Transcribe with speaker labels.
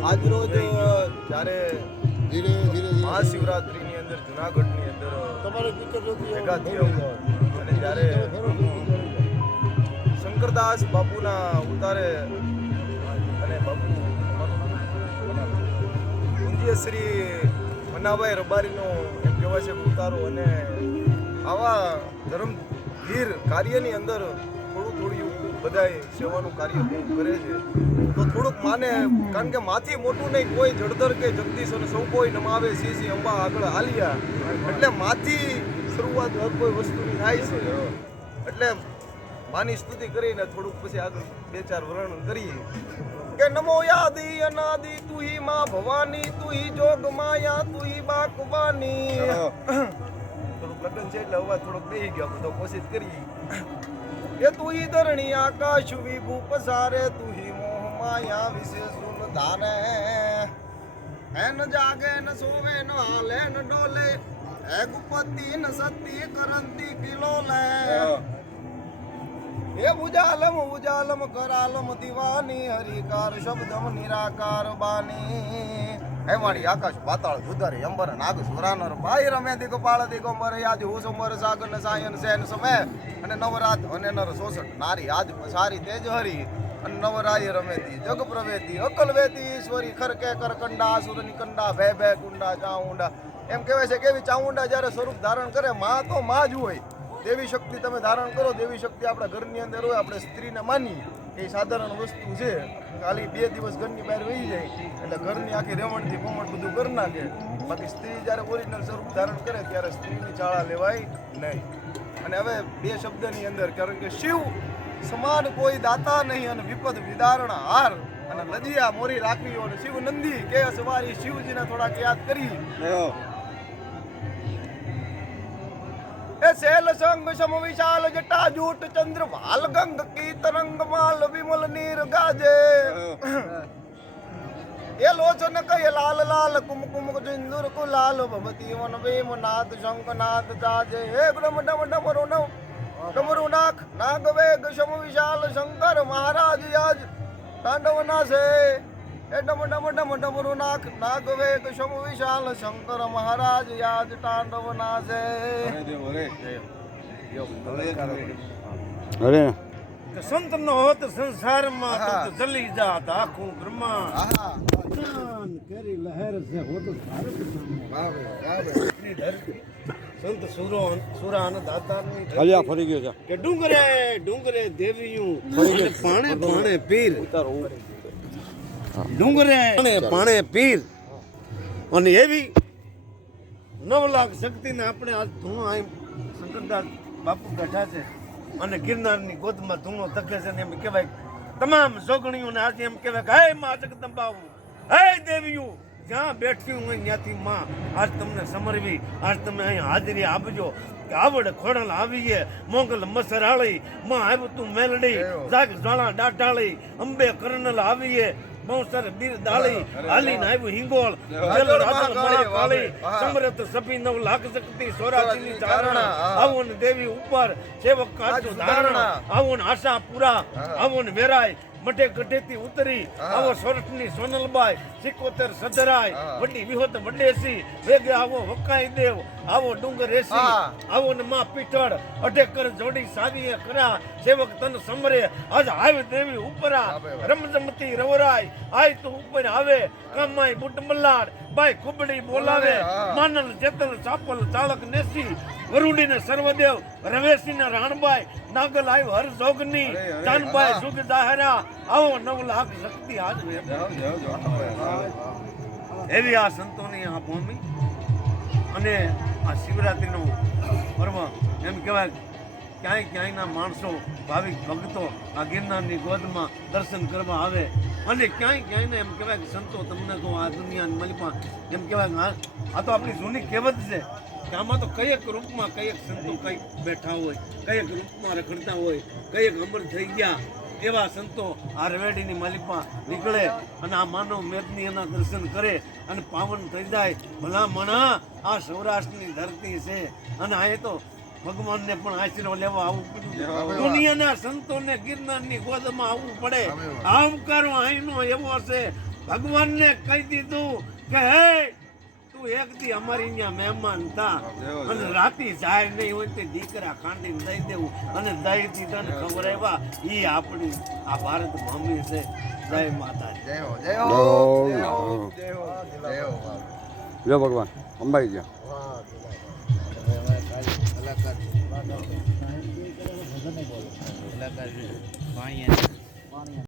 Speaker 1: આજરોજ જ્યારે
Speaker 2: ધીરે ધીરે
Speaker 1: મહાશિવરાત્રિની અંદર જુનાગઢની અંદર ભેગા થયા અને જ્યારે શંકરદાસ બાપુના ઉતારે અને બાપુ પૂજ્ય શ્રી મનાભાઈ રબારીનો એમ કહેવાય છે ઉતારો. અને આવા ધર્મ ધર્મવીર કાર્યની અંદર થોડું થોડું બધાય સેવાનું કાર્ય બહુ કરે છે. તો થોડુંક માને કારણ કે માથી મોટું નહીં કોઈ જળધર કે જગદીશ અને સૌ કોઈ નમાવે શ્રી શ્રી અંબા આગળ હાલ્યા. એટલે માથી શરૂઆત હર કોઈ વસ્તુની થાય છે. એટલે માની સ્તુતિ કરીને થોડુંક પછી આગળ બે ચાર વર્ણન કરીએ. કે નમો અનાદી અનાદિ તુહી માં ભવાની તુહી જોગ માયા તુહી બાકવાની. થોડુંક લગ્ન છે એટલે અવાજ થોડોક બેહી ગયો બધો કોશિશ કરી એ તુહી ધરણી આકાશ વિભુ પસારે તુહી મોહ માયા વિશે સુન ધારે હે ન જાગે ન સોવે ન હાલે ન ડોલે હે ગુપતિ ન સતી કરંતી કિલો લે હે ઉજાલમ ઉજાલમ કરાલમ દીવાની હરિકાર શબ્દમ નિરાકાર બાની હે વાણી આકાશ પાતાળ જુદારી અંબર, નાગ સુરાનર ભાઈ રમે દિગપાળ દિગંબર યાદ હુસંબર સાગર સાયન સેન સમે. અને નવરાત, અને નર, સોસઠ, નારી, આજ પસારી તેજ, હરી. અને નવરાય રમેતી જગ પ્રવેતી અકલ વેતી ઈશ્વરી ખરકે કરકંડા સુર નિકંડા, ભે ભે, કુંડા ચાઉંડા એમ કહેવાય છે કેવી ચાઉંડા જ્યારે સ્વરૂપ ધારણ કરે, માં તો માં જ હોય. દેવી શક્તિ તમે ધારણ કરો, દેવી શક્તિ આપણા ઘરની અંદર હોય, આપણે સ્ત્રીને માની એ સાધારણ વસ્તુ છે. ખાલી બે દિવસ ઘરની બહાર વહી જાય, એટલે ઘરની આખી રેવણથી પમણ બધું કરી નાખે. બાકી સ્ત્રી જ્યારે ઓરિજિનલ સ્વરૂપ ધારણ કરે ત્યારે સ્ત્રીની ચાળા લેવાય નહીં. અને હવે બે શબ્દની અંદર, કારણ કે શિવ સમાન કોઈ દાતા નહીં અને વિપદ વિદારણ હાર અને લજિયા મોરી રાખવી અને શિવ નંદી કે સવારી શિવજીને થોડાક યાદ કરી. એ શૈલ સંગ સમ વિશાલ જટા જૂટ ચંદ્ર ભાલ ગંગ કી તરંગ માલ વિમલ નીર ગાજે. એ લોચન કય લાલ લાલ કુમકુમ સિંદુર કુલાલ ભવતી વન વેમ નાદ શંખનાદ જાજે. હે ડમ ડમ ડમરો નવ ડમરુ નાખ નાગ વેગ સમ વિશાલ શંકર મહારાજ યાજ તાંડવ એ ડમ ડમ ડમ ડમરુ નાખ નાગ વેગ સમ વિશાલ શંકર મહારાજ યાદ તાંડવ નાસે
Speaker 2: અરે.
Speaker 3: સંત ન હોત સંસારમાં. તો જલી જાત આખું બ્રહ્માંડ. કરી લહેર સે હોત સંત સુરો સુરાન અને દાતારની
Speaker 2: અલ્યા ફરી ગયો છે.
Speaker 3: કે ડુંગરે ડુંગરે દેવીયું પાણે પાણે પીર. ડુંગરે પાણે પાણે પીર. અને એવી નવ લાખ શક્તિને આપણે આજ ધૂણો આમ શંકરદાસ બાપુ બેઠા છે અને ગિરનારની ગોદમાં ધૂણો તકે છે ને એમ કહેવાય. તમામ સોગણીઓને આજે એમ કહેવાય કે હે માં જગદંબાવું હે દેવીયું જ્યાં બેઠી હોય ત્યાંથી માં આજ તમને સમરવી આજ તમે અહીં હાજરી આપજો. કે આવડ ખોડલ આવીએ મોગલ મસરાળી માં આવ્યું તું મેલડી જાગ જ્વાળા ડાટાળી અંબે કર્ણલ આવીએ બહુસર દીર દાળી હાલીને આવ્યું હિંગોળ જલ રાધલ મળે કાળી સમરત સભી નવ લાખ શક્તિ સોરાજીની ચારણા આવો દેવી ઉપર સેવક કાચું ધારણા આવું આશા પૂરા આવું વેરાય મઢે ગઢેથી ઉતરી આવો સોરઠની સોનલબાઈ સિકોતેર સધરાય વડી વિહોત વડેસી વેગે આવો વકાઈ દેવ આવો ડુંગર એસી આવો ને માં પીઠળ અઢેકર જોડી સાવીએ કરા સેવક તન સમરે આજ આવે દેવી ઉપરા રમજમતી રવરાય આય તું ઉપર આવે કમાય બુટ મલ્લાડ બાઈ કુબડી બોલાવે માનલ જેતલ ચાપલ ચાલક નેસી વરુડીને સર્વદેવ રવેશીને રાણબાઈ નાગલ આવ્યો હર જોગની.
Speaker 1: અરે,
Speaker 3: સુખ દાહરા આવો નવ લાખ શક્તિ આજ એવી આ સંતોની આ ભૂમિ અને આ શિવરાત્રિનો પર્વ. એમ કહેવાય ક્યાંય ક્યાંયના માણસો ભાવિક ભક્તો આ ગિરનારની ગોદમાં દર્શન કરવા આવે. અને ક્યાંય ક્યાંય એમ કહેવાય કે સંતો તમને કહું આ દુનિયાની મલિપા એમ કહેવાય આ આ તો આપણી જૂની કહેવત છે. કે આમાં તો કયેક રૂપમાં કયેક સંતો કંઈક બેઠા હોય કયેક રૂપમાં રખડતા હોય કયેક અમર થઈ ગયા એવા સંતો આ રવેડીની માલિકમાં નીકળે અને આ માનવ મેદની એના દર્શન કરે અને પાવન થઈ જાય. ભલા મણા આ સૌરાષ્ટ્રની ધરતી છે. અને આ તો ભગવાનને પણ આશીર્વાદ લેવા આવવું પડ્યું. દુનિયાના સંતોને ગિરનારની ગોદમાં આવવું પડે. આવકારો અહીંનો એવો છે ભગવાનને કહી દીધું કે હે તું એક દી અમારી અહીંયા મહેમાન તા અને રાતી જાહેર નહીં હોય તે દીકરા ખાંડીને દઈ દેવું અને દઈ થી તને ખબર આવ્યા એ આપણી આ ભારત ભૂમિ છે જય માતા
Speaker 1: જય હો જય હો
Speaker 2: જય હો.
Speaker 1: જય હો
Speaker 2: જય ભગવાન અંબાઈ ગયા
Speaker 4: કલાકાર